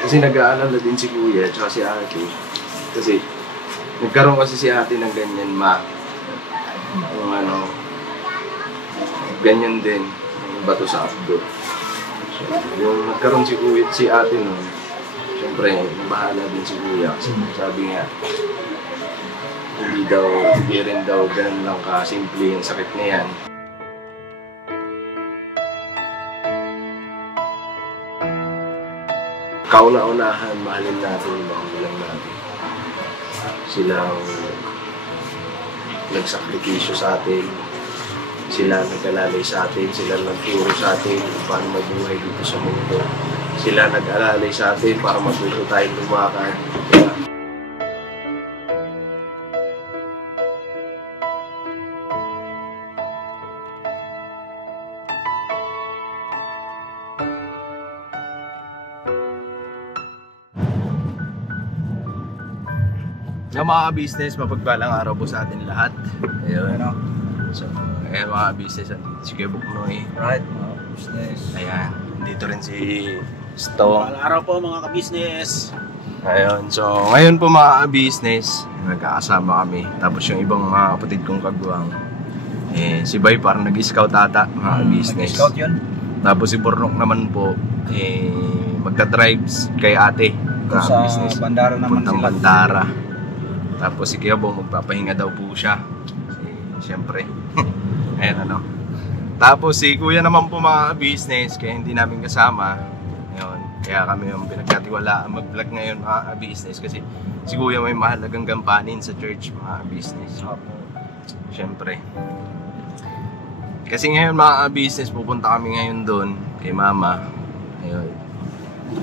Kasi nag-aalala din si kuya at si ate. Kasi nagkaroon kasi si ate ng ganyan yung ganyan din, yung bato sa abdo. So, yung nagkaroon si kuya, si ate nun, siyempre, nabahala din si kuya kasi sabi nga, hindi rin daw ganun lang kasimple yung sakit na yan. Kauna-unahan, mahalin natin yung mga malang natin. Silang nagsakripisyo sa atin, sila nag-alalay sa atin, sila nagturo sa atin kung paano mabuhay dito sa mundo. Sila nag-alalay sa atin para matuto tayong lumakad. Yung mga business, mapagpalang araw po sa atin lahat. Ayun. So, ayan mga business, si Kuya Buknoy. Right, mga business. Ayan, dito rin si Stone. Magpalang araw po mga ka-business. Ayun, so ngayon po mga business, nagkakasama kami. Tapos yung ibang mga kapatid kong kagwang, si Bay parang nag-scout ata, mga business. Nag-scout yun? Tapos si Bornok naman po, magta-drives kay ate. Sa business. Bandara naman Puntang sila. Bandara. Tapos si Kiabo, magpapahinga daw po siya. Siyempre. Ayan ano. Tapos si Kuya naman po mga business, kaya hindi namin kasama. Ayun. Kaya kami yung pinagkatiwalaan mag-vlog ngayon mga business. Kasi si Kuya may mahalagang gampanin sa church mga business. Siyempre. Kasi ngayon mga business, pupunta kami ngayon doon kay Mama. Ayun.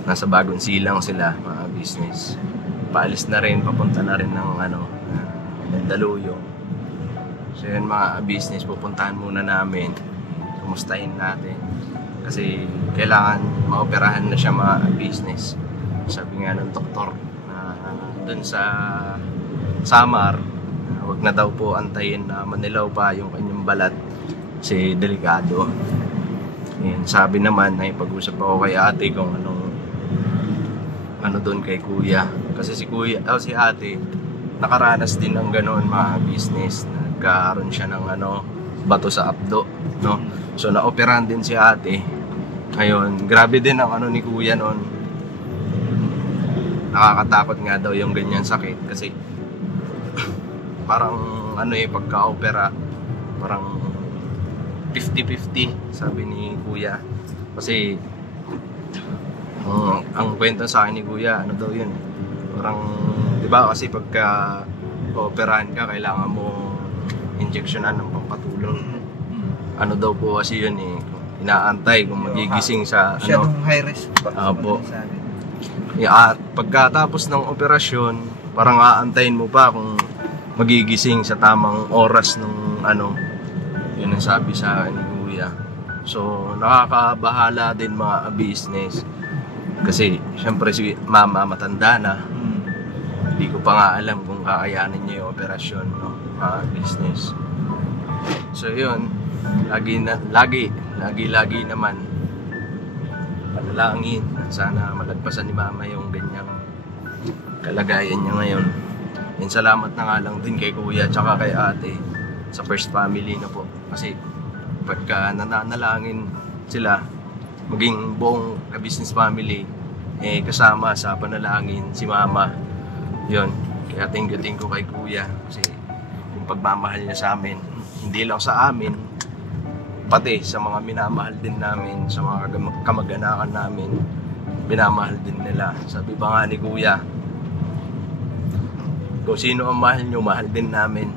Nasa Bagong Silang sila mga business. Paalis na rin, papunta na rin ng Mandaluyong. So yun mga business, pupuntahan muna namin. Kumustahin natin. Kasi kailangan maoperahan na siya mga business. Sabi nga ng doktor na dun sa Samar, wag na daw po antayin na manilaw pa yung kanyang balat. Kasi delikado. Yan, sabi naman ay pag-usap ako kay ate kung ano doon kay kuya. Kasi si kuya, si ate, nakaranas din ng ganoon mga business. Nagkaroon siya ng bato sa abdo, no? So naoperahan din si ate. Ngayon, grabe din ang ni kuya noon. Nakakatakot nga daw yung ganyan sakit kasi parang pagka-opera, parang 50-50 sabi ni kuya. Kasi ang kwento sa akin ni kuya, daw yun, parang, di ba kasi pagka operahan ka, kailangan mo injeksyonan ng pampatulog. Daw po kasi yun inaantay kung magigising sa Masyadong high risk. po. At pagkatapos ng operasyon, parang aantayin mo pa kung magigising sa tamang oras ng yun ang sabi sa akin ni kuya. So nakakabahala din mga business. Kasi syempre si Mama matanda na. Hindi ko pa nga alam kung kakayanin niya yung operasyon, no? Mga business. So yun, lagi naman panalangin. Sana malagpasan ni Mama yung ganyang kalagayan niya ngayon. And salamat na nga lang din kay kuya tsaka kay ate sa first family na po. Kasi pagka nananalangin sila, maging buong ka-business family, kasama sa panalangin si Mama. Yun, kaya thank you kay kuya kasi yung pagmamahal niya sa amin, hindi lang sa amin, pati sa mga minamahal din namin, sa mga kamag-anakan namin, binamahal din nila. Sabi ba nga ni kuya, kung sino ang mahal nyo, mahal din namin.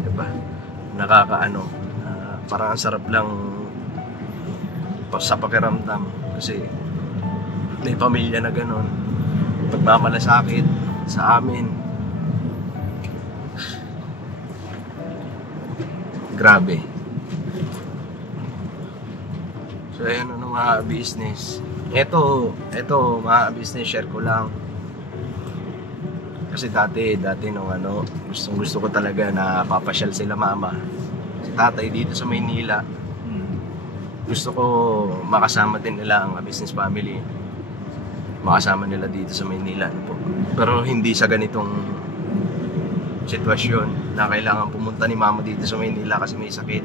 Diba? Parang ang sarap lang sa pakiramdam kasi may pamilya na gano'n, pagmamalasakit sa amin. Grabe. So ayun mga business. Ito mga business, share ko lang. Kasi dati nung gusto ko talaga na papasyal sila Mama, si tatay dito sa Maynila. Gusto ko makasama din nila ang business family. makasama nila dito sa Maynila, ano po. Pero hindi sa ganitong sitwasyon na kailangan pumunta ni mama dito sa Maynila kasi may sakit.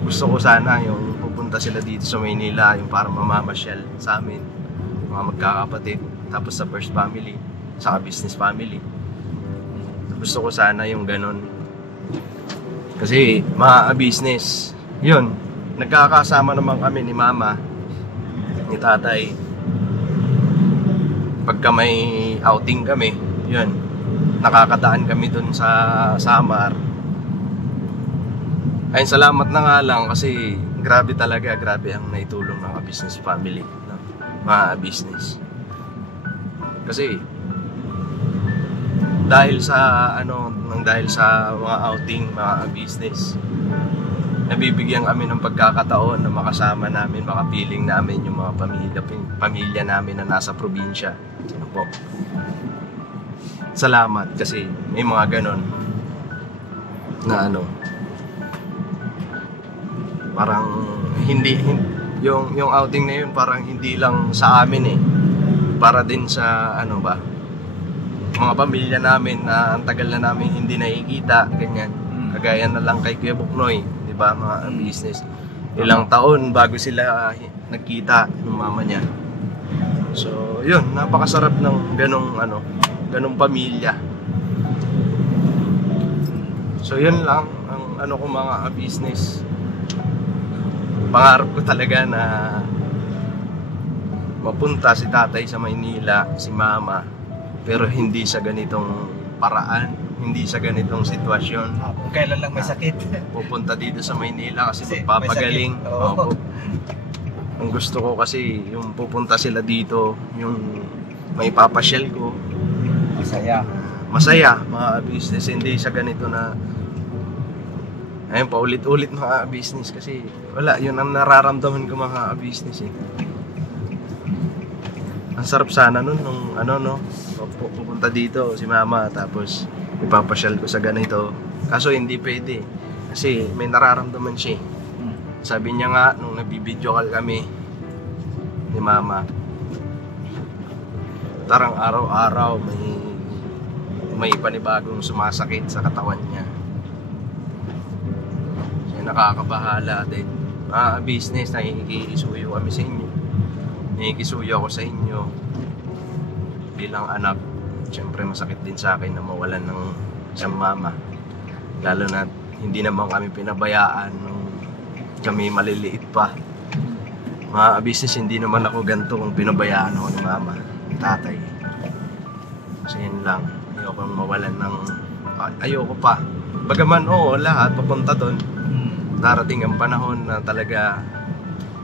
Gusto ko sana yung pupunta sila dito sa Maynila, yung parang mamamasyal sa amin, mga magkakapatid, tapos sa first family, saka business family. Gusto ko sana yung ganun. Kasi mga business, yun, nagkakasama naman kami ni mama, ni tatay. Pagka may outing kami, yun, nakakadaan kami dun sa Samar. Ay, salamat na nga lang kasi grabe talaga, grabe ang naitulong ng business family, no? Mga business. Kasi dahil sa mga outing, mga business, nabibigyan kami ng pagkakataon na makasama namin, makapiling namin yung mga pamilya namin na nasa probinsya. Ano po? Salamat kasi may mga ganon na parang hindi yung outing na yun parang hindi lang sa amin para din sa mga pamilya namin na ang tagal na namin hindi nakikita, ganyan. Kagaya na lang kay Kuya Buknoy, di ba, mga business, ilang taon bago sila nagkita ng mama niya. So yun, napakasarap ng ganong pamilya. So yun lang ang ko mga business. Pangarap ko talaga na mapunta si tatay sa Maynila, si mama, pero hindi sa ganitong paraan, hindi sa ganitong sitwasyon. Kung kailan lang may sakit. Pupunta dito sa Maynila kasi Kasi magpapagaling. may sakit. Oo. Ang gusto ko kasi yung pupunta sila dito, yung may papasyal ko. Masaya mga business, hindi sa ganito na ayun, paulit-ulit mga business kasi wala, yun ang nararamdaman ko mga business Ang sarap sana nun nung pupunta dito si mama tapos ipapasyal ko sa ganito. Kaso hindi pwede kasi may nararamdaman siya. Sabi niya nga nung nabibideo call kami ni mama, tarang araw-araw may panibagong sumasakit sa katawan niya. Nakakabahala din. Business, nakikisuyo kami sa inyo. Nakikisuyo ako sa inyo bilang anak. Siyempre masakit din sa akin na mawalan ng isang mama. Lalo na hindi naman kami pinabayaan nung kami maliliit pa. Mga business, hindi naman ako ganito kung pinabayaan ako ni mama, ni tatay. Kasi yun lang, ayoko pa. Bagaman lahat papunta doon. Darating ang panahon na talaga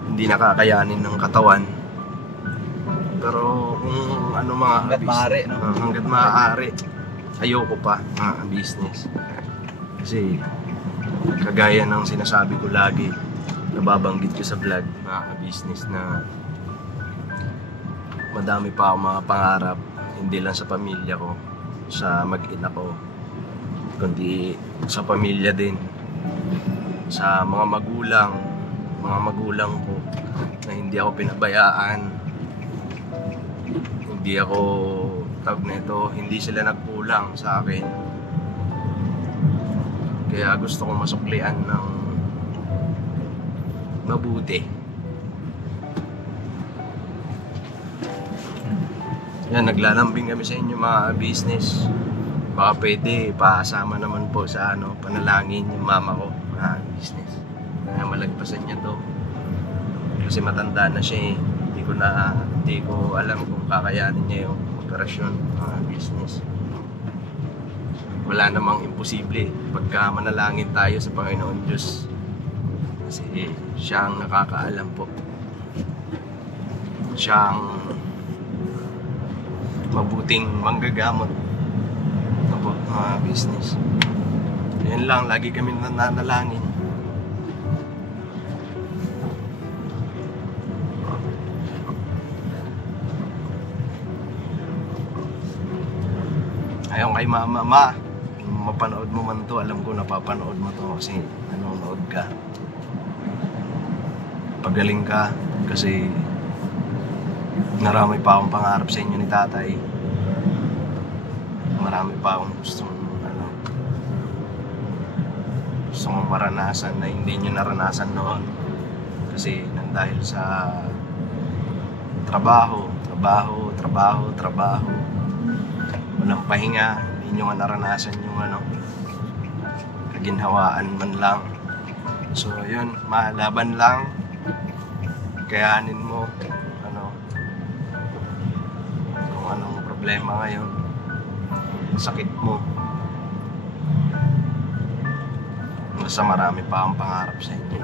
hindi nakakayanin ng katawan. Pero kung mga hanggat maaari, no? Hanggat maaari, ayoko pa mga business. Kasi kagaya ng sinasabi ko lagi, nababanggit ko sa vlog mga business na madami pa akong mga pangarap, hindi lang sa pamilya ko, sa mag-ina ko, kundi sa pamilya din, sa mga magulang ko na hindi ako pinabayaan, hindi sila nagkulang sa akin. Kaya gusto kong masuklian ng mabuti. Yan, naglalambing kami sa inyo mga business. Baka pwede, pasama naman po sa panalangin yung mama ko, mga business. Kaya malagpasan niya to. Kasi matanda na siya Hindi ko alam kung kakayanin niya yung operasyon, mga business. Wala namang imposible pagka manalangin tayo sa Panginoon Diyos. Kasi siya ang nakakaalam po. Siya ang mabuting manggagamot. Po, mga business. Yan lang, lagi kami nananalangin. Ayaw kay mama, mapanood mo man to, alam ko napapanood mo to kasi nanonood ka. Pagaling ka kasi Marami pa akong pangarap sa inyo ni tatay. Marami pa akong gustong maranasan na hindi nyo naranasan noon. Kasi nang dahil sa trabaho. Walang pahinga, hindi nyo nga naranasan yung kaginhawaan man lang. So yun, malaban lang. Kayanin mo kung anong problema ngayon, sakit mo. Basta marami pa akong pangarap sa inyo.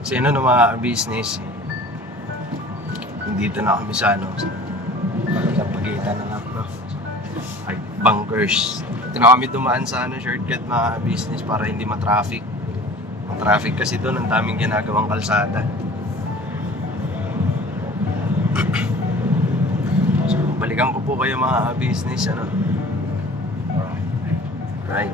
Kasi ng mga business, dito na kami sa sa pagitan na lang, ay bunkers. Dito na kami dumaan sa shortcut mga business para hindi ma-traffic. Ma-traffic kasi doon, ang daming ginagawang kalsada. So, balikan ko po kayo mga business, right.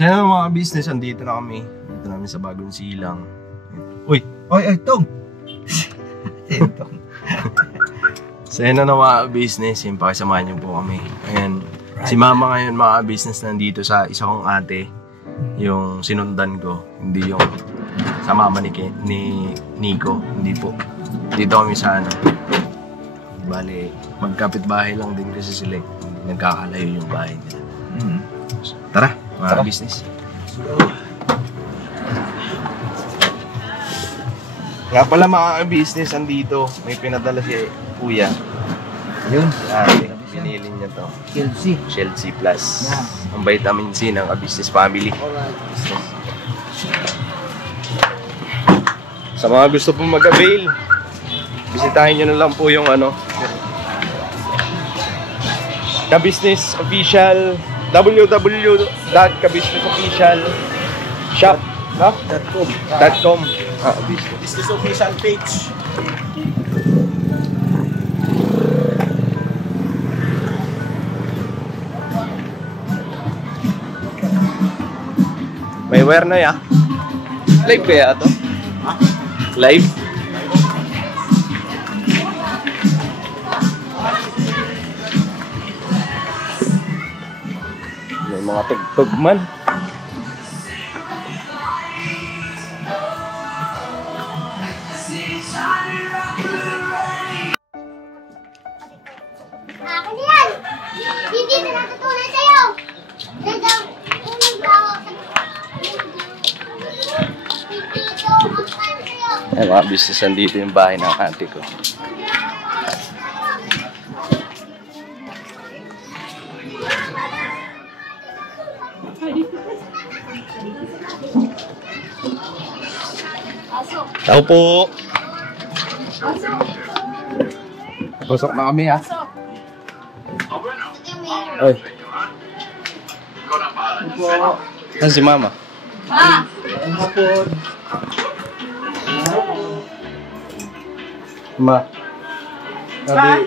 So yun mga business, andito na kami. Dito namin sa Bagong Silang. Uy! Oy, Tong! Tong. So yun na mga business, yung pakisamahan niyo po kami. Ayan, si mama ngayon mga business nandito sa isa kong ate. Yung sinundan ko, hindi yung sa mama ni Nico, hindi po. Dito kami sa bali, magkapit-bahay lang din kasi sila. Nagkakalayo yung bahay nila. So, tara! Mga business. Nga pala mga business, andito may pinadala si Kuya. Yun. Pinili niya to. Chelsea Plus. Yeah. Ang vitamin C ng business family. Alright. Sa mga gusto pong mag-avail, bisitahin nyo na lang po yung Ka-Business Official, www.kabusinessofficialshop, no? .com. Business official page. May wear na ya. Live kaya ito? Live? May mga tugtog man. Akin yan! Hindi na natutunan sa'yo! Dito, Ay, mga business, nandito yung bahay ng ate ko. Tao po! Pasok na kami, ha? Oy. Saan si mama? Ma. Sabi,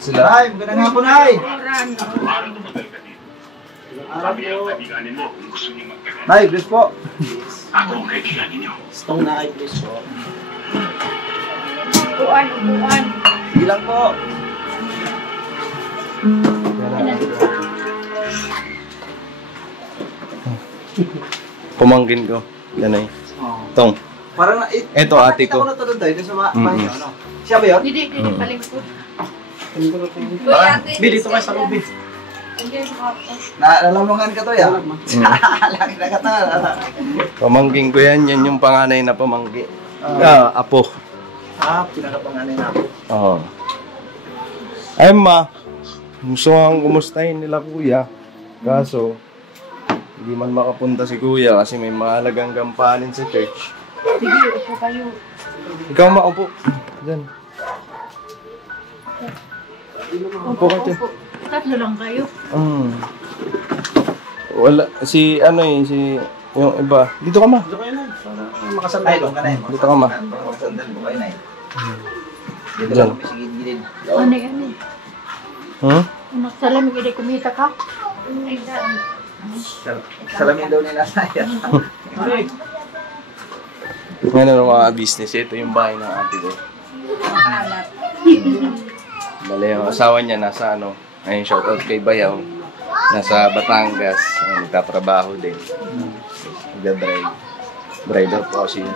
sila. Nay, magandang hapon, Nay. Nay, bless po. Gusto na ay please po. Upuan. Bilang po. Pumangkin ko. Yan ay. Tong. Parang Eto, ate ko. Ako na to doon tayo, doon sa bahay niyo, ano? Siya ba yun? Hindi, palingkod. Bi, dito kayo sa lobby. Nalalamangan ka to, ya? Laki na ka to. Pamangkin ko yan. Yan yung panganay na pamangkin. Apo. Pinakapanganay na ako. Oo. Ay ma, gusto nga kumustahin nila kuya. Kaso, hindi man makapunta si kuya kasi may mahalagang gampanin sa church. Sige, upo kayo. Ikaw maupo. Diyan. Upo ka dyan. Tatlo lang kayo. Wala, si yung iba. Dito ka ma. Dito kayo na. Para Ay, makasandal. doon ka na yun. Dito ka ma. Makasandal mo kayo na yun. Dito Diyan. lang kami sige gilid. Ano? Hmm? Anak, salamig hindi kumita ka? Salamin daw nila saya. Ngayon ng mga business, ito yung bahay ng ate ko. Bale, yung asawa niya nasa ayun, shoutout kay Bayaw. Nasa Batangas, ayun, nagtatrabaho din. Nagda-drive. Driver po kasi yun.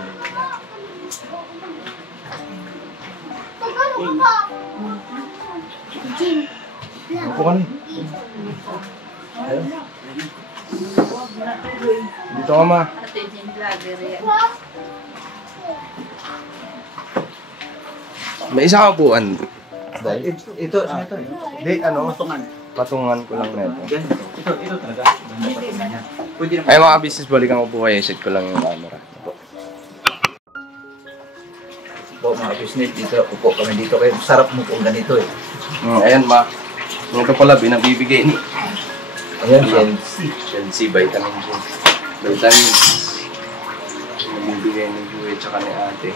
Upo ka na. Dito ka ma. May isa ka upuan. Ito. Hindi, patungan ko lang na ito. Ito talaga. Pwede naman. Ay mga business, balikan ko po kayo. Set ko lang yung camera. Po, mga business, dito upo kami dito. Kaya sarap mo kung ganito eh. Ayan ma. Ito pala, binabibigay ni Ayan, Chelsea. Chelsea Vitamin C. Vitamins. Binabibigay ni Joey tsaka ni ate.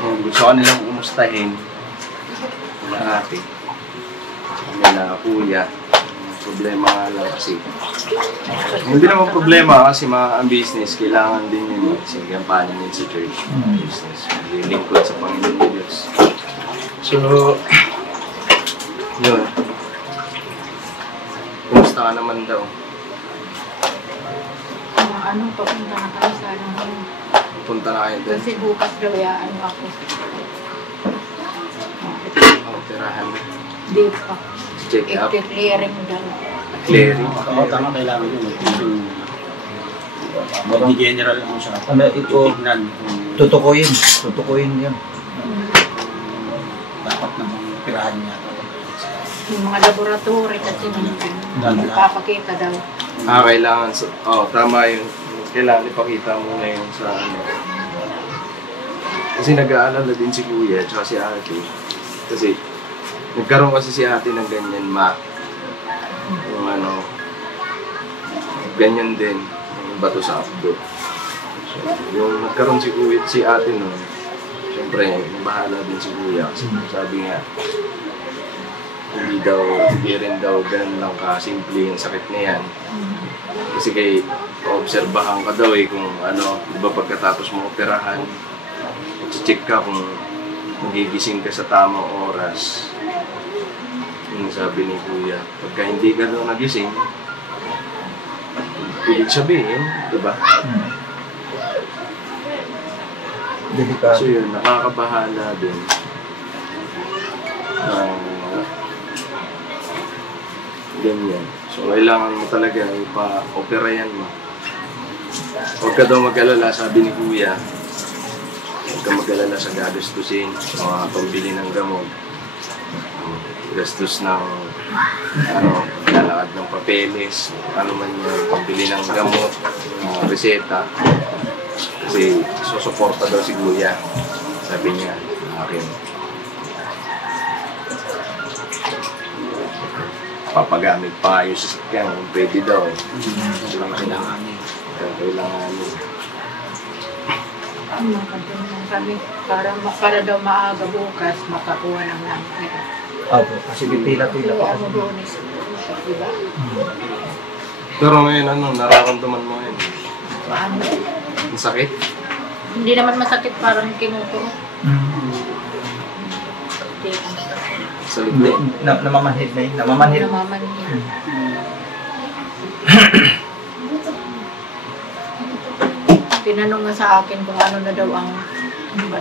Gusto ko nilang umustahin. Nila ate. Nila kuya. Problema nga lang kasi. Hindi naman problema kasi ang business, kailangan din yun. Kasi gampanin yun sa church. Business. Lingkod sa Panginoon ng Diyos. So, yun. Kumusta ka naman daw? Papunta na kami sa Punta na kayo doon. Kasi bukas daw ako. Tirahan. Di pa. Check up. I-clearing daw. Clearing. Tama kailangan yun. Hindi general mo siya. Ano ito? Tignan kung Tutukuyin yun. dapat namang pirahan niya. Yung mga laboratory kasi papakita daw. Kailangan. Tama yun. Kailangan ipakita muna yun sa Kasi nag-aalala din si kuya at si ate. Kasi nagkaroon kasi si ate ng ganyan yung ganyan din yung bato sa abdo. So, yung nagkaroon si ate nun, siyempre bahala din si kuya kasi sabi nga hindi rin daw ganun lang kasimple yung sakit na yan. Kasi obserbahan ka daw kung diba pagkatapos mo operahan, check ka kung magigising ka sa tamang oras. Yung sabi ni kuya, pagka hindi ka daw nagising, ibig sabihin, diba? Delikado. So yun, nakakabahala din. Ganyan. So kailangan mo talaga ipa-opera yan mo. Huwag ka daw mag-alala, sabi ni kuya. Huwag ka mag-alala sa gagastusin, mga pambili ng gamot. Gastos ng lalakad ng papeles, man yung pambili ng gamot, reseta. Kasi susuporta daw si kuya, sabi niya, akin. Papagamit pa yung sasakyan, kung pwede daw. Kailangan niya. Kami, para daw maaga bukas, makakuha ng langit. Opo, kasi pipila-pila pa. Ano doon is, diba? Pero ngayon, ano, nararamdaman mo ngayon? Paano? Masakit? Hindi naman masakit, parang kinukurot. Mm. Hindi. Sa Hindi, likod? namamanhid na yun. Namamanhid. Namamanhid. Tinanong nga sa akin kung ano na daw ang kung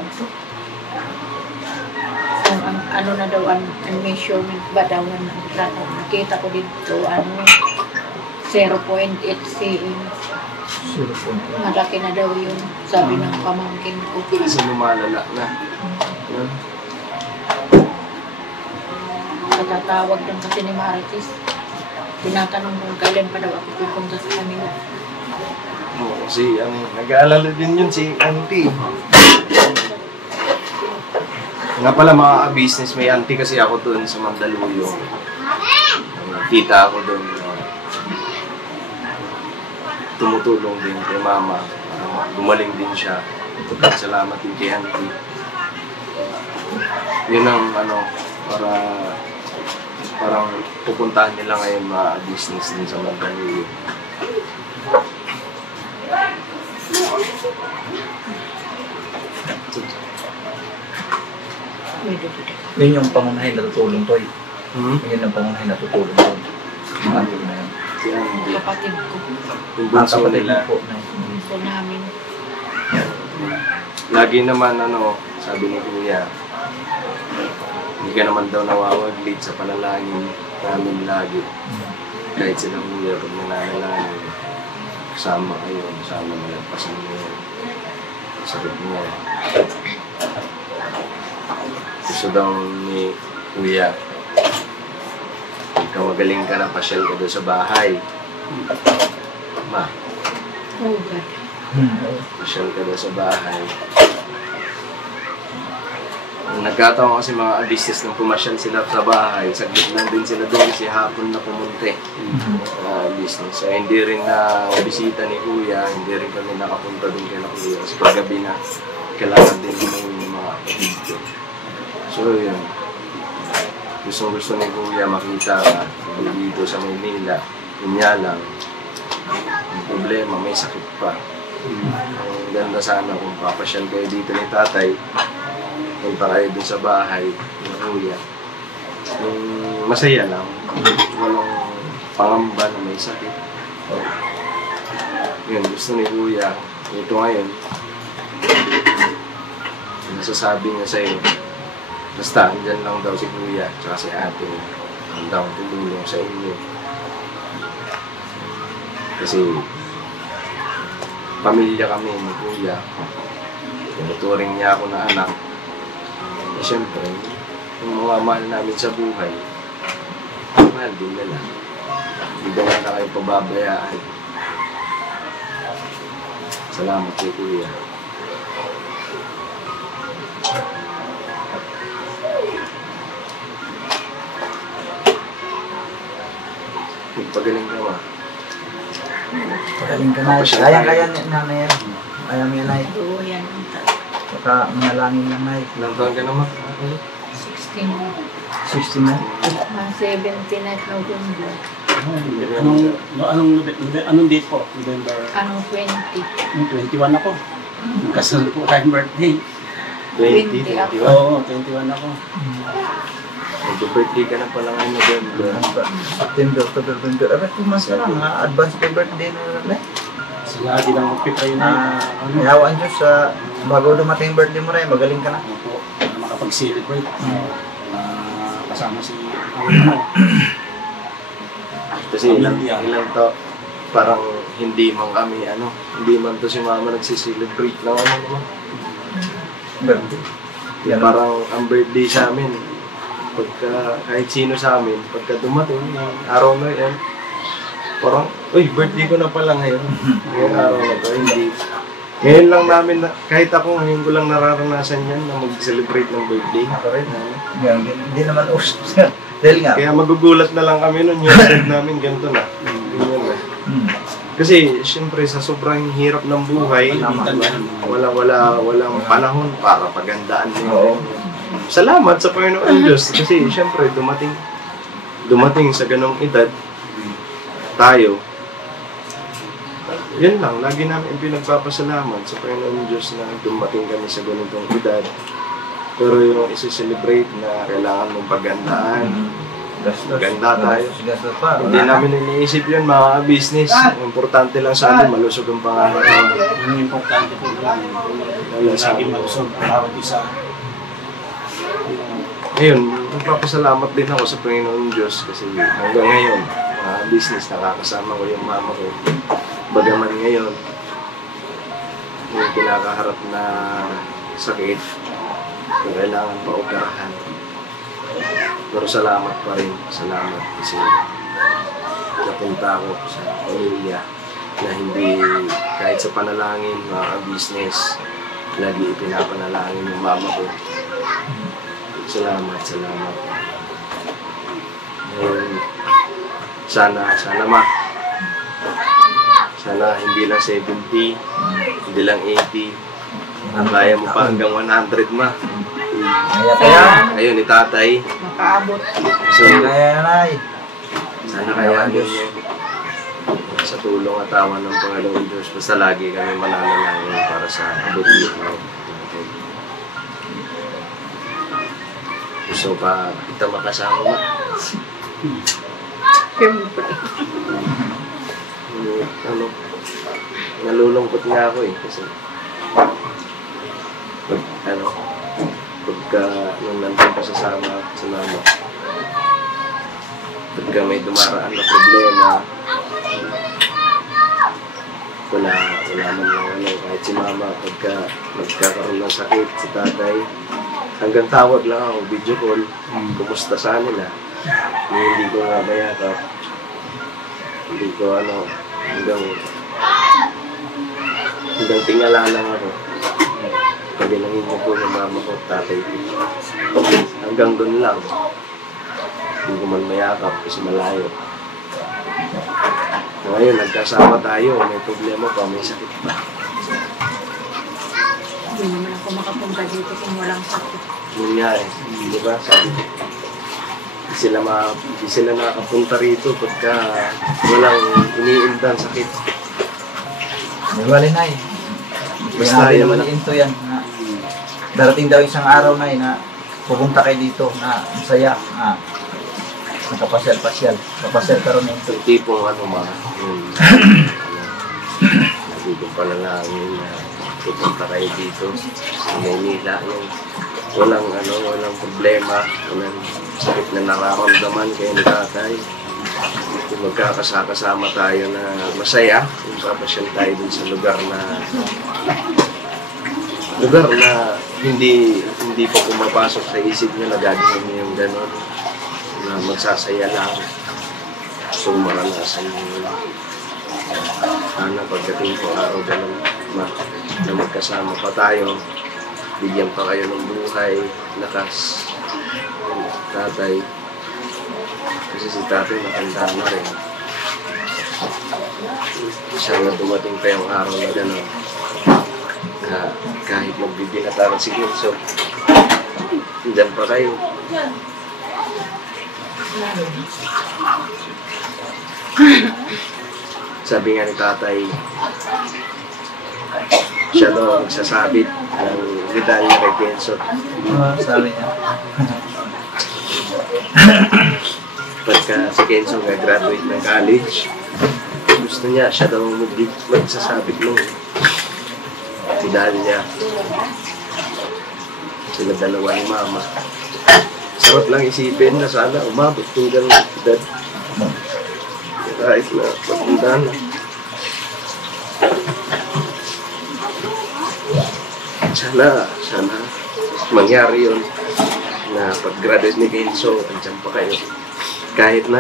ano na daw ang measurement ba daw na nakita ko dito ano 0.8 cm. Malaki na daw yun, sabi ng pamangkin ko. Kasi lumalala na. Yan. Katatawag lang kasi ni Marites. Tinatanong kung kailan pa daw ako pupunta sa kanila. Oo, kasi ang nag-aalala din yun si auntie. Nga pala mga business, may auntie kasi ako doon sa Mandaluyong. Tita ako doon. Tumutulong din kay mama. Gumaling din siya. Salamat din kay auntie. Yun ang ano, parang pupuntahan nila ngayon mga business din sa Mandaluyong. Yun yung pangunahin na tutulong to. Yun ang pangunahin na tutulong to. Yung ating na yun. Si auntie. Kapatid ko. Yung Ang bunso kapatid nila. po na Gusto namin. Lagi naman ano, sabi ni Kuya, hindi ka naman daw nawawaglit sa panalangin namin lagi. Kahit sila Kuya, pag nananalangin, kasama kayo, kasama malagpasan mo yun. Sakit niya. Gusto daw ni Kuya, pagka magaling ka na, pasyal ka doon sa bahay. Ma, Oh God. pasyal ka doon sa bahay. Nagkataon kasi mga business nang pumasyal sila sa bahay, saglit lang din sila doon kasi hapon na pumunti. Business. So, hindi rin na bisita ni Kuya, hindi rin kami nakapunta doon kay na Kuya. Kasi paggabi na, kailangan din yung mga video. So, yun. Gusto ni Kuya makita ka dito sa Maynila. Yun nga lang, ang problema, may sakit pa. Ang ganda sana kung papasyal kayo dito ni Tatay, punta kayo dun sa bahay ng Kuya. Yung masaya lang, walang pangamba na may sakit. Yun, gusto ni Kuya, ito ngayon, nasasabi niya sa'yo, basta andyan lang daw si Kuya, tsaka si ate, handang tumulong sa inyo. Kasi, pamilya kami ni Kuya, tinuturing niya ako na anak. Eh, siyempre, yung mga mahal namin sa buhay, mahal din nila. Hindi ba na kayo pababayaan. Salamat kay Kuya. Magpagaling ka ba? Pagaling ka na. Kaya na yan. Kaya mo yan na. Oo, yan. Baka manalangin lang na. Ilang taon ka naman? 16. 16 na. 17 na November. Anong date po? November Anong 20? 21 ako. Kasunod po tayong birthday. 20, 20 ako. 21. Oo, 21 ako. Mag-birthday ka na pala ngayon November. September, October, November. Aba, 2 months na lang. Advance pay birthday na lang. Sila di lang magpipray na Hayawaan Diyos sa bago dumating yung birthday mo rin, magaling ka na. po, para makapag-celebrate. Kasama si Kasi ilang to, parang hindi man kami, hindi man to si Mama nagsiselebrate ng naman. Birthday. Yan, parang ang birthday sa amin, pagka, kahit sino sa amin, pagka dumating, yung araw na yan, parang, uy, birthday ko na pala ngayon. Ngayong araw na to, hindi. Ngayon lang namin, kahit ako, ngayon ko lang nararanasan yan na mag-celebrate ng birthday. Ako rin. Yan, hindi naman usap siya. Dahil nga. Kaya magugulat na lang kami nun, yung edad namin, ganito na. Ganyan na. Kasi, siyempre, sa sobrang hirap ng buhay, walang panahon para pagandaan mo. salamat sa Panginoon Diyos kasi syempre dumating sa ganong edad tayo. Yan lang, lagi namin pinagpapasalamat sa Panginoon Diyos na dumating kami sa ganitong edad. Pero yung isi-celebrate na kailangan mong pagandaan, ganda tayo. Gastos pa. Hindi namin iniisip yun mga business. Importante lang sa amin, malusog ang pangalan. Yung importante po lang, lagi malusog ang bawat isa. Ngayon, nagpapasalamat din ako sa Panginoon Diyos kasi hanggang ngayon, mga business, nakakasama ko yung mama ko. Bagaman ngayon, yung kinakaharap na sakit, kung kailangan pa operahan. Pero salamat pa rin, salamat kasi napunta ako sa pamilya na hindi kahit sa panalangin, mga business, lagi ipinapanalangin yung mama ko. Salamat. Ngayon, sana hindi lang 70, hindi lang 80, kaya mo pa hanggang 100 ma. Kaya, Ayun ni tatay. Makaabot. Kasi kaya nanay. sana kaya Diyos. Sa tulong at awa ng Panginoon Diyos, basta lagi kami mananalangin para sa kabutihan ng ating. Gusto pa kita makasama mo. Siyempre. Nalulungkot nga ako kasi pagka nung nandun ka sa mama, pagka may dumaraan na problema, wala man lang kahit si mama, pagka nagkakaroon ng sakit, si tatay, hanggang tawag lang ako, video call, kumusta sa nila, hindi ko nga mayakap, hindi ko hanggang tingala lang ako. Pag nangin mo po yung mama ko, tatay ko. Hanggang doon lang. Hindi ko man mayakap kasi malayo. Ngayon, nagkasama tayo. May problema pa, may sakit pa. Hindi naman ako makapunta dito kung walang sakit. Yun nga eh. Di ba? Sabi ko. Hindi sila nakapunta rito pagka walang iniindang sakit. Wala na eh. Basta Basta yun naman into yan. Na, darating daw isang araw na na pupunta kayo dito na masaya. Nakapasyal-pasyal. Kapasyal ka rin into. Yung tipong hindi ko pala lang pupunta kayo dito sa Maynila. Walang problema. Walang sakit na nararamdaman kayo ni tatay. Kung magkakasama tayo na masaya, kung papasyal tayo dun sa lugar na hindi pa pumapasok sa isip niya na gagawin niya yung gano'n, na magsasaya lang. So maranasan niyo sana pagdating po araw gano'n na magkasama pa tayo, bigyan pa kayo ng buhay, lakas, tatay. Kasi si tatay matanda na rin. Sana dumating pa yung araw na gano'n. Kahit magbibinataran si Kinso, dyan pa kayo. Sabi nga ni tatay, siya daw ang magsasabit ng medalya kay Kinso. Sabi niya. Pagka si Kenzo graduate ng college, gusto niya, siya daw magsasabit ng medalya. Sila dalawa ni mama. Sarap lang isipin na sana umabot yung ganong edad. Kahit na pagpunta na. Sana mangyari yun na pag-graduate ni Kenzo, andyan pa kayo. Kahit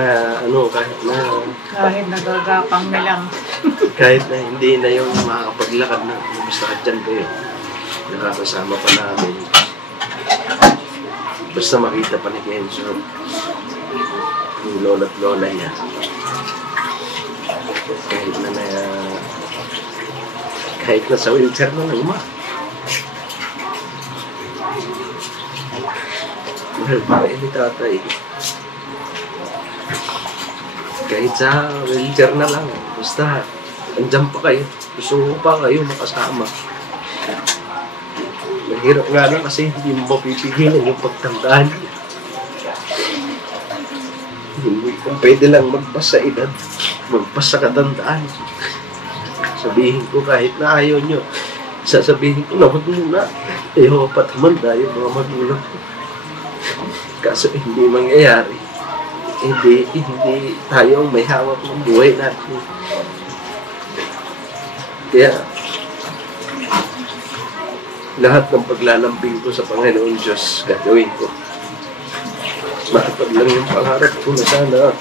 nagagapang na lang. Kahit na hindi na yung makakapaglakad na basta dyan kayo. Nakakasama pa namin. Basta makita pa ni Kenzo yung lola at lola niya. Kahit na sa wheelchair na lang Para ni tatay. Kahit sa wheelchair na lang. Basta, andyan pa kayo. Gusto mo pa kayo makasama. Mahirap nga lang kasi hindi mo mapipigilan yung pagtandaan. Hindi kung pwede lang magpas sa edad, magpas sa katandaan. Sabihin ko kahit na ayaw nyo, sasabihin ko na wag muna. Ayaw pa tumanda yung mga magulang ko. Kaso hindi mangyayari. Hindi tayo ang may hawak ng buhay natin. Kaya, lahat ng paglalambing ko sa Panginoon Diyos, gagawin ko. Matupad lang yung pangarap ko na sana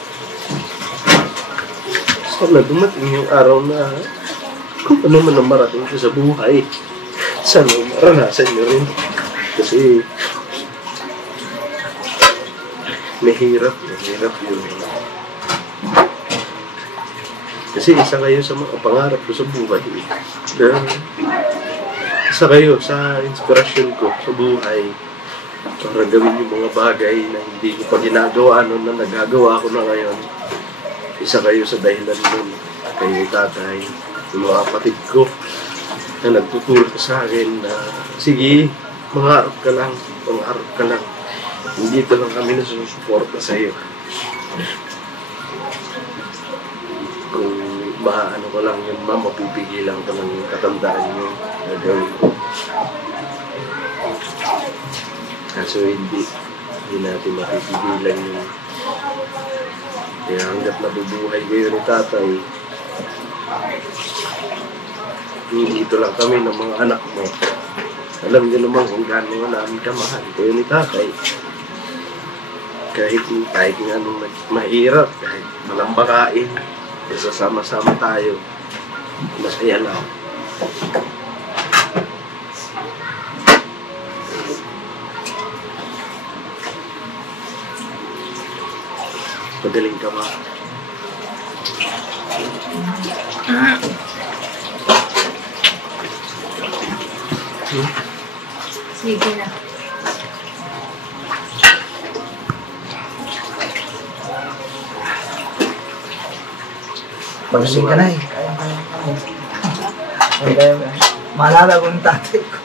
dumating yung araw na kung ano man ang marating ko sa buhay, sana maranasan nyo rin. Kasi, mahirap yun. Kasi isa kayo sa mga pangarap ko sa buhay. Isa kayo sa inspirasyon ko sa buhay para gawin yung mga bagay na hindi ko pa ginagawa noon na nagagawa ko na ngayon. Isa kayo sa dahilan nun. Kayo tatay, yung mga kapatid ko na nagtutulong sa akin na sige, mangarap ka lang. Hindi lang kami nasusuporta sa iyo. Kung maano ko lang yun, mapipigilan ko lang yung katandaan nyo na gawin ko. Kaso hindi natin mapipigilan yun. Kaya hanggat nabubuhay kayo ni tatay, dito lang kami ng mga anak mo. Alam niyo naman kung gaano namin kamahal kayo ni tatay. Kahit nga nung mahirap, kahit walang bakain, sasama-sama tayo. Masaya lang. Pagaling ka ma. Sige na. Pagaling ka na eh. Kaya. Maalala ko yung tatay ko.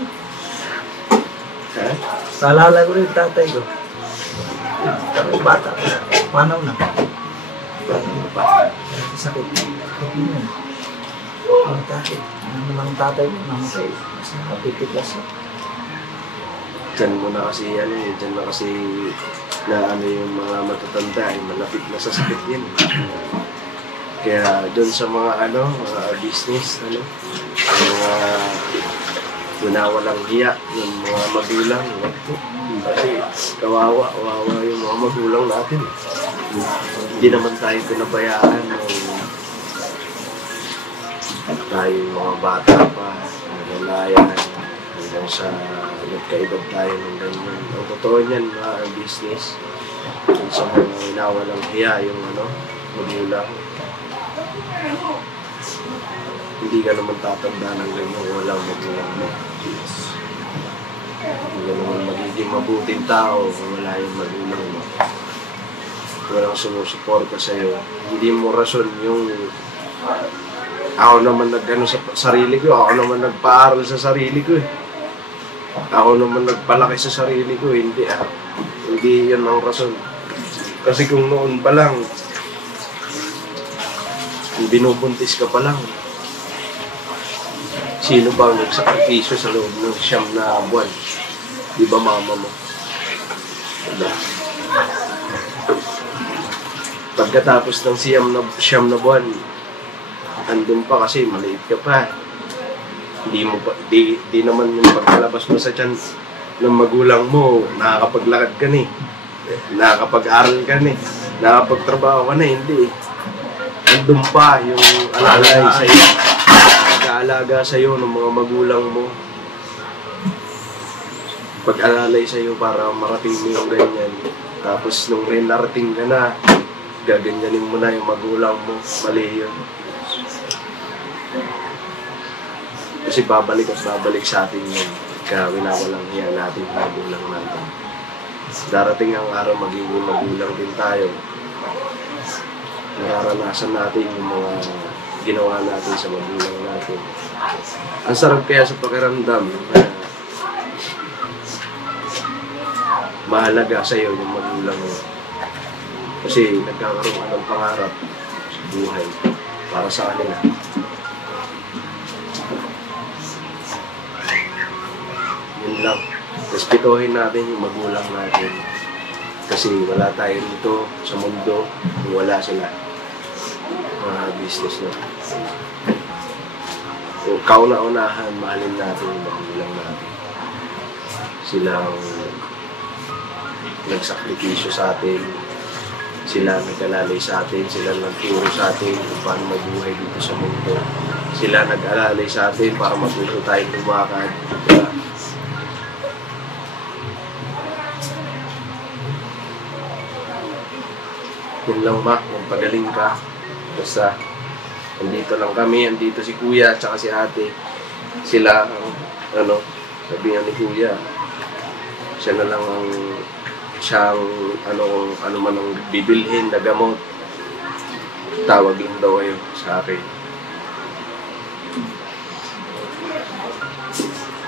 Maalala ko yung tatay ko. Kami bata. Manaw na. Sakit. Sakit yun. Ang tatay. Ano naman ang tatay ko? Namatay. Mas nakapipitlas. Diyan mo na kasi diyan na kasi na yung mga matatanda ay malapit na sa sakit yan. Kaya doon sa mga mga business, yung mga walang hiya, yung mga magulang, kasi kawawa yung mga magulang natin. Hindi naman tayo pinabayaan tayo yung mga bata pa, nalalayan, hanggang sa nagkaibag tayo ng ganyan. Ang totoo niyan, mga business, doon sa mga nawalang hiya, yung magulang. Hindi ka naman tatanda ng ganyan, walang magulang mo. Hindi ka naman magiging mabuting tao kung wala yung magulang mo. Walang sumusuporta sa'yo. Hindi mo rason yung ako naman sa sarili ko, ako naman nagpaaral sa sarili ko eh. Ako naman nagpalaki sa sarili ko, hindi yan ang rason. Kasi kung noon pa lang, binubuntis ka pa lang, sino ba ang nagsakripisyo sa loob ng 9 na buwan? Di ba mama mo? Diba? Pagkatapos ng 9 na buwan, andun pa kasi maliit ka pa. Di naman yung pagkalabas mo sa tiyan ng magulang mo, nakakapaglakad ka na eh. Nakakapag-aral ka na eh. Nakakapagtrabaho ka na eh. Hindi. Andun pa yung alalay sa'yo. Pag-aalaga sa'yo ng mga magulang mo. Pag-alalay sa'yo para marating mo yung ganyan. Tapos nung rin narating ka na, gaganyanin mo na yung magulang mo. Mali yun. Kasi babalik at babalik sa atin yun. Kaya winawalang hiya natin yung magulang natin. darating ang araw magiging magulang din tayo. Nararanasan natin yung mga ginawa natin sa magulang natin. Ang sarap kaya sa pakiramdam na mahalaga sa iyo yung magulang mo. Kasi nagkakaroon ka ng pangarap sa buhay para sa kanila. Yun lang. Respetuhin natin yung magulang natin. Kasi wala tayo dito sa mundo kung wala sila. Mga business na. So, kauna-unahan, mahalin natin yung magulang natin. Silang nagsakripisyo sa atin. Sila nag-alalay sa atin. Sila nagturo sa atin kung paano mabuhay dito sa mundo. Sila nag-alalay sa atin para matuto tayong lumakad. Diba? Yun lang ma, kung pagaling ka. Basta, andito lang kami, andito si kuya, tsaka si ate. Sila, sabihan ni kuya, siya na lang ang, siyang, ano man ang bibilhin na gamot. Tawag lang daw kayo sa akin.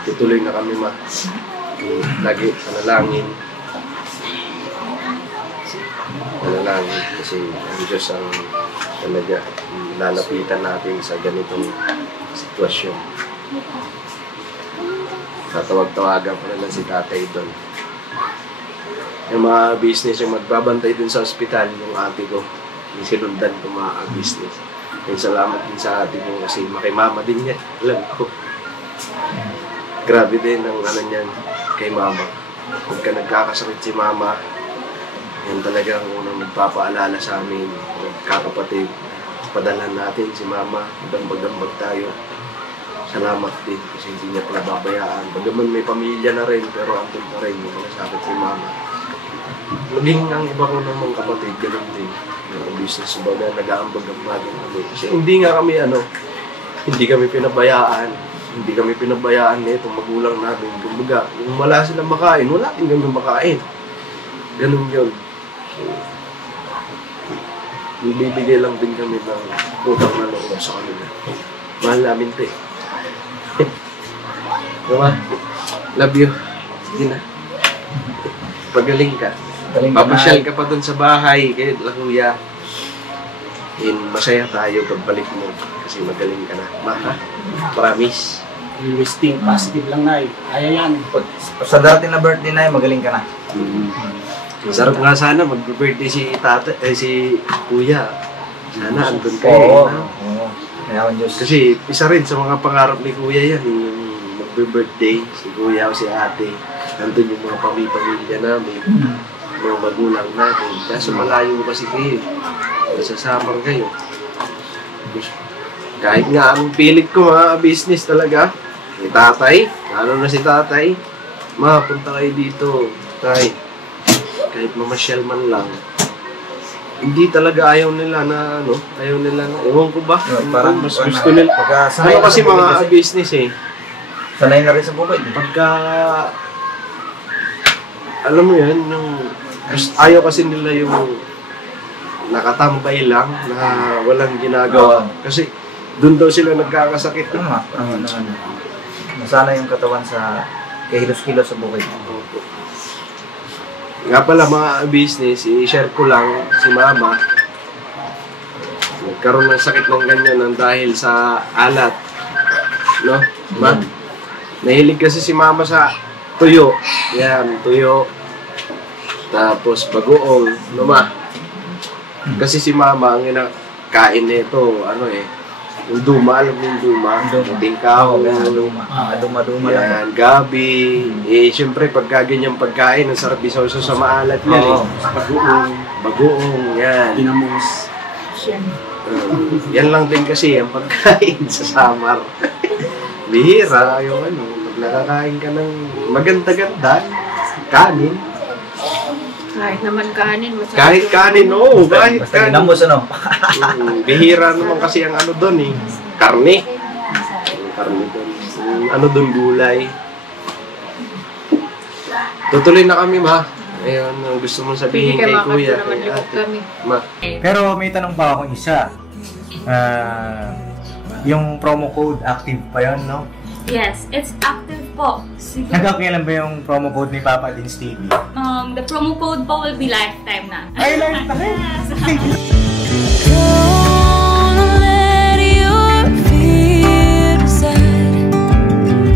Tutuloy na kami ma. Lagi, panalangin. Panalangin kasi ang Diyos ang talaga lalapitan natin sa ganitong sitwasyon. Tatawag-tawagan ko na lang si tatay doon. Yung mga business yung magbabantay dun sa ospital, yung ate ko, yung sinundan ko mga business. Yung salamat din sa ate ko kasi makimama din niya. Alam ko. Grabe din ang niyan kay mama. Pagka nagkakasakit si mama, yan talagang unang nagpapaalala sa amin, kakapatid. Padalhan natin si mama, dambag-dambag tayo. Salamat din kasi hindi niya pinababayaan. Bagaman may pamilya na rin, pero andun pa rin yung malasakit si mama. Maging ang iba ko ng mga kapatid, ganun din. Yung business baga, nag-aambag-ambagan kami. Kasi hindi nga kami, hindi kami pinabayaan. Hindi kami pinabayaan nito magulang namin. Kumbaga, kung wala silang makain, wala din kami makain. Ganun yun. So, bibigay lang din kami ng utang na loob sa kanila. Mahal namin ito eh. Diba? Love you. Sige na. Pagaling ka. Papasyal ka pa dun sa bahay. Kaya kuya. Masaya tayo pagbalik mo. Kasi magaling ka na. Maha. Promise. Always think positive lang na eh. Kaya yan. Sa darating na birthday na magaling ka na. Sarap nga sana mag-birthday si kuya. Sana andun kayo. Oo. Mayaman Diyos. Kasi isa rin sa mga pangarap ni kuya yan. Yung mag-birthday si kuya o si ate. Nandun yung mga pamilya namin. Mga magulang natin. Kaso malayo kasi kayo. Nasasamang kayo. Kahit nga ang pilit ko mga business talaga. Si tatay. Ano na si tatay? Ma, punta kayo dito. Tay. Kahit mamasyal man lang. Hindi talaga ayaw nila na ayaw nila na, ewan ko ba? Parang mas gusto nila. Kasi mga business eh. Sanay na rin sa bukid. Pagka, alam mo yan, ayaw kasi nila yung nakatambay lang na walang ginagawa. Kasi doon daw sila nagkakasakit. Masana yung katawan sa kilos-kilos sa bukid. Nga pala mga business, i-share ko lang si mama. Nagkaroon ng sakit ng ganyan dahil sa alat. No? Ma? Nahilig kasi si mama sa tuyo. Yan, tuyo. Tapos bagoong. No ma? Kasi si mama ang kain nito, yung duma, alam mo yung duma, yung tingkaw, duma-duma lang. Yan, gabi. Siyempre, pagka ganyang pagkain, ang sarap isaw-saw sa maalat niya. Bagoong, yan. Dinamos. Yan lang din kasi ang pagkain sa summer. Bihira, yung pag nakakain ka ng maganda-ganda, kanin. Kahit naman kanin, masarap. Kahit kanin, oo. Kahit Basta kanin. ginamos, Bihira naman kasi ang doon eh. Karne. Karne doon. Doon, gulay. Tutuloy na kami, ma. Ayun, ang gusto mong Pwede sabihin kayo kay kuya, naman kay likod ate. kami. Ma, Pero may tanong pa akong isa. Yung promo code active pa yun, no? Yes, it's active po. Hanggang kailan ba yung promo code ni Papa Dins TV? The promo code po will be lifetime na. Ay, lifetime! Don't let your fear decide.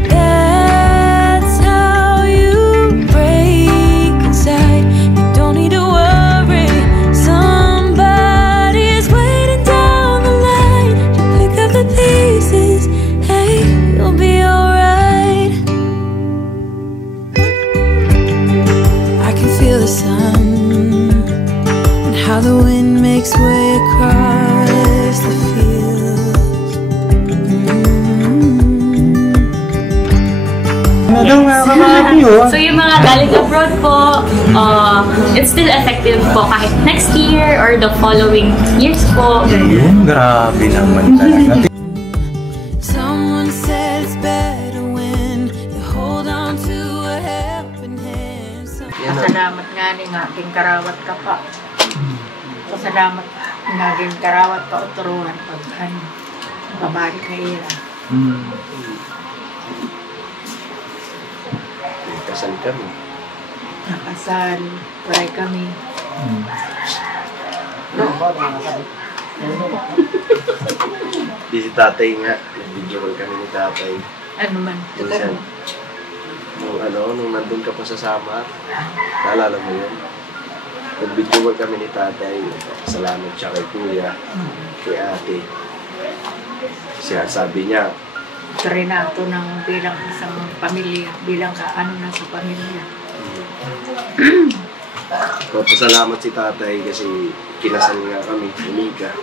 That's how you break inside. You don't need to worry. Somebody is waiting down the line to pick up the pieces. Hey, you'll be alright. I can feel the sun and how the wind makes way across the fields. Ano daw nga kamami yun? So yung mga galing abroad po, it's still effective po kahit next year or the following years po. Ayun, grabe naman talaga. Someone said it's better when you hold on to a helping hand. Pasalamat nga ni nga, karawat ka pa. Pasalamat nga karawat pa uturuan pag ano, babalik na ira. kasal kami. Nakasal, paray kami. Di si tatay nga, nag-video call kami ni tatay. Ano man, Minsan, nung nandun ka pa sa Samar, naalala mo yun? Nag-video call kami ni tatay. Salamat siya kay kuya, kay ate. Siya sabi niya, Renato ng bilang isang pamilya, bilang ano na sa pamilya. Pasalamat si tatay kasi kinasal nga kami, umiga.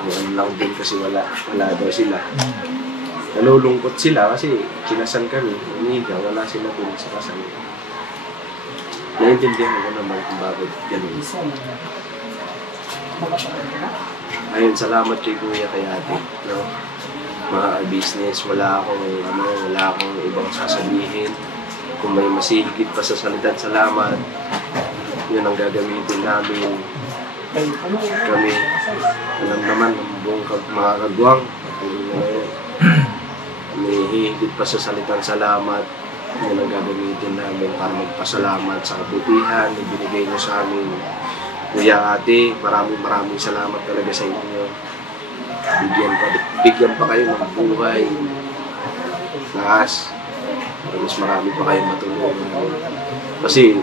Ano lang din kasi wala daw sila. Nalulungkot sila kasi kinasal kami, umiga, wala sila dun sa kasal. Naiintindihan ko naman kung bakit ganun. Ayun, salamat kay kuya, kay ate. No? Mga business, wala akong ibang sasabihin. Kung may masihigit pa sa salitang salamat, yun ang gagamitin namin. Kami, alam naman ng buong mga kagwang, may hihigit pa sa salitang salamat, yun ang gagamitin namin para magpasalamat sa kabutihan na binigay niyo sa amin. Kuya, ate, maraming salamat talaga sa inyo. Bigyan pa kayo ng buhay. Mas marami pa kayo matulungan. Kasi,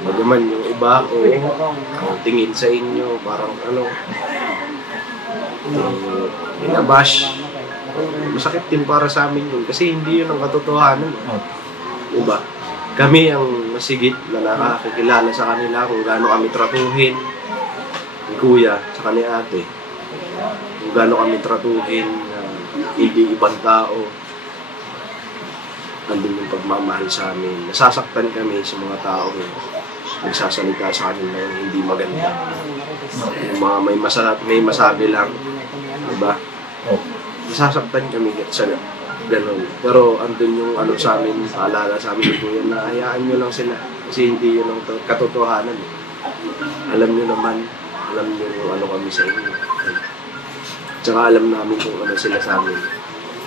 bagaman yung iba ko, ang tingin sa inyo, parang binabash. Masakit din para sa amin yun. Kasi hindi yun ang katotohanan. Diba? Kami ang masigit na nakakakilala sa kanila kung gaano kami tratuhin ni kuya sa ni ate. Kung gaano kami tratuhin hindi ibang tao. Andun yung pagmamahal sa amin. Nasasaktan kami sa mga tao nagsasalita sa kanila ng hindi maganda. Yung mga may masabi lang. Diba? Nasasaktan kami sa ganun. Pero andun yung sa amin, paalala sa amin ni kuya na hayaan nyo lang sila. Kasi hindi yun ang katotohanan. Alam nyo naman, alam nyo yung kami sa inyo. Tsaka alam namin kung ano sila sa amin.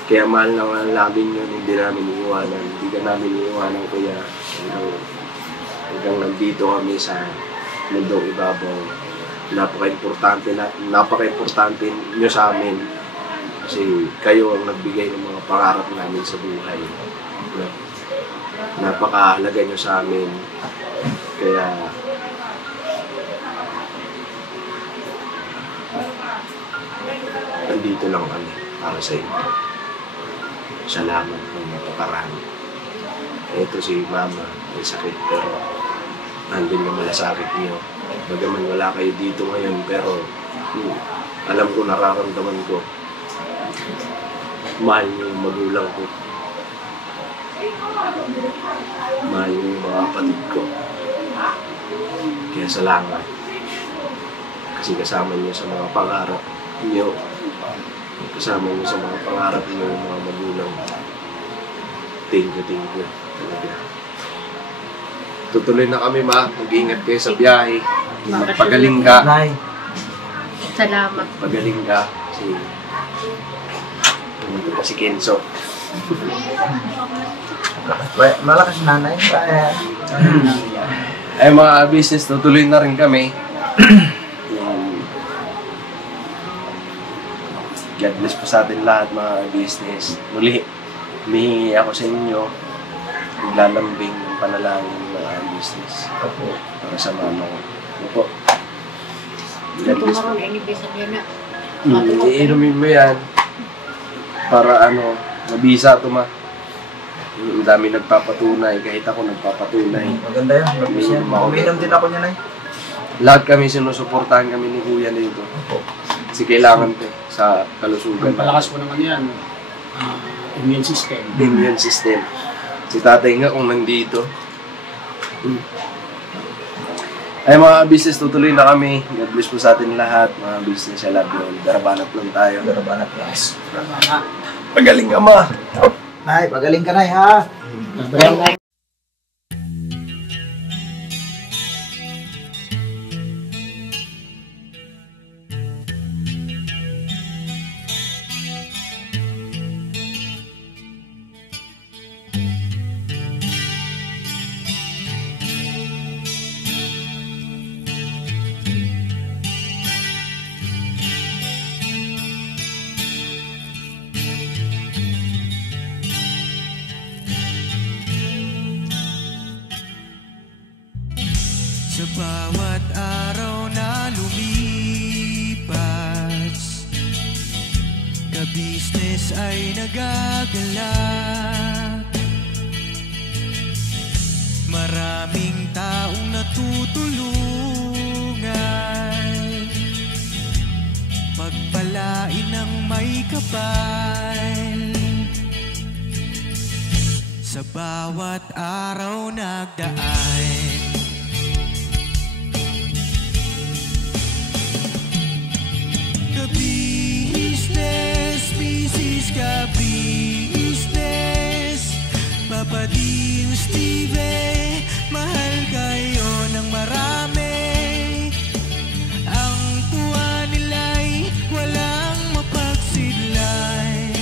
Kaya mahal namin yun, hindi namin iiwanan. Hindi ka namin iiwanan, kuya. Hanggang nandito kami sa mundong ibabaw. Napaka-importante nyo sa amin. Kasi kayo ang nagbigay ng mga pangarap namin sa buhay. Napakahalaga nyo sa amin. Kaya nandito lang kami para sa inyo. Salamat ng napakarami. Ito si mama, may sakit pero nandun yung malasakit niyo. Bagaman wala kayo dito ngayon pero alam ko, nararamdaman ko. Mahal niyo yung magulang ko. Mahal niyo yung mga kapatid ko. Kaya salamat. Kasi kasama niyo sa mga pangarap niyo. Kasama niyo sa mga pangarap niyo yung mga magulang. Thank you. Talaga. tutuloy na kami, ma. Mag-iingat kayo sa biyahe. Magpagaling ka. Nay, Salamat. Pagaling ka. Si Kenzo. malakas nanay. Ay mga business, tutuloy na rin kami. God bless po sa atin lahat mga business. Muli, humihingi ako sa inyo. Naglalambing ng panalangin mga business. Opo. Para sa mama ko. Ano po? God Ito bless po. maroon, inibisan yan na. Iinumin mo yan. Para mabisa ito ma. Ang dami nagpapatunay. Kahit ako nagpapatunay. Maganda yan. Mabis yan. Uminom din ako niya, Nay. Lahat kami sinusuportahan kami ni Kuya dito. Opo. Kasi kailangan ito sa kalusugan. Malakas po naman yan. Immune system. Immune system. Si tatay nga kung nandito. Ay mga business, tutuloy na kami. God bless po sa atin lahat. Mga business, I love you all. Darabanat lang tayo. Darabanat lang. Pagaling ka ma. Nay, pagaling ka, Nay, ha? Sa bawat araw na lumipas, ka-business ay nagagalak. Maraming taong natutulungan, pagpalain ng may kapal. Sa bawat araw nagdaan, ka-business, Mrs. Ka-business, Papa Dio, Steve, mahal kayo ng marami. Ang tuwa nila'y walang mapagsidlan.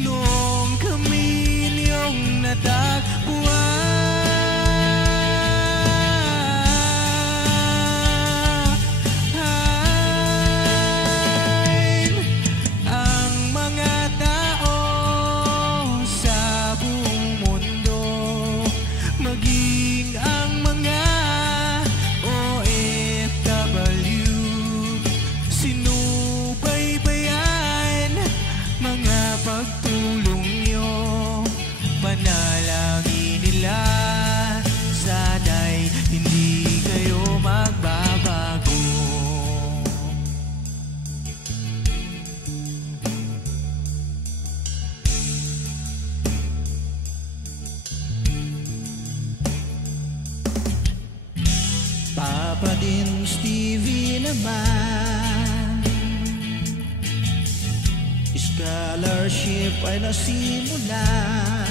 Noong kami niyong natagpuan, pagtulong nyo, panalangin nila, sana'y hindi kayo magbabago. Papa din Stevie naman, scholarship ay nasimulan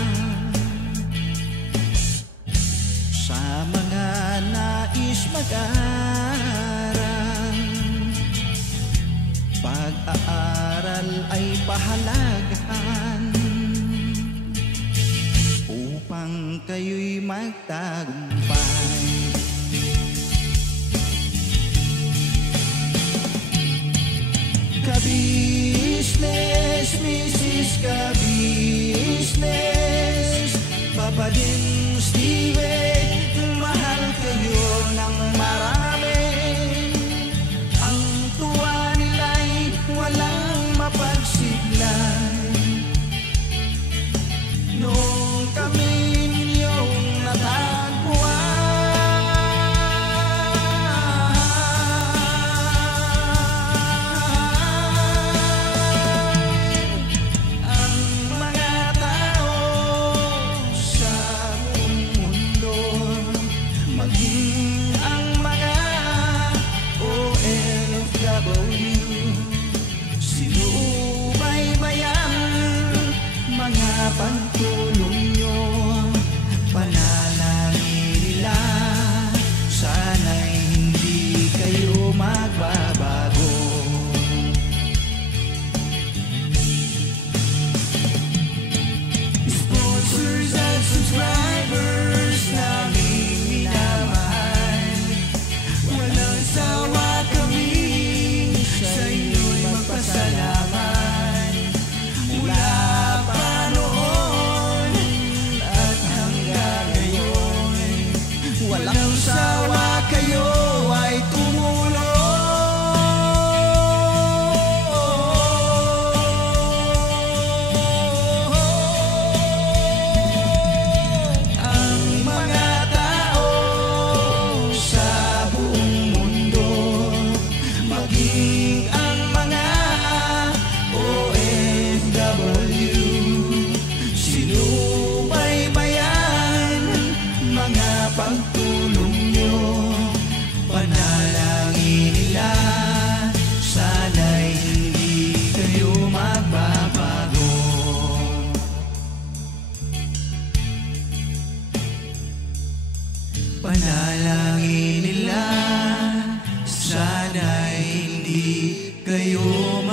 sa mga nais mag-aral. Pag-aaral ay pahalagahan upang kayo'y magtagumpay. Ka-business, Mrs. Ka-business, Papa din Steve, mahal kayo ng marami. Ang tuwa nila'y walang mapagsiglan. Noong kami ninyong natagpuan, maging ang mga Dalangin nila, sana'y hindi kayo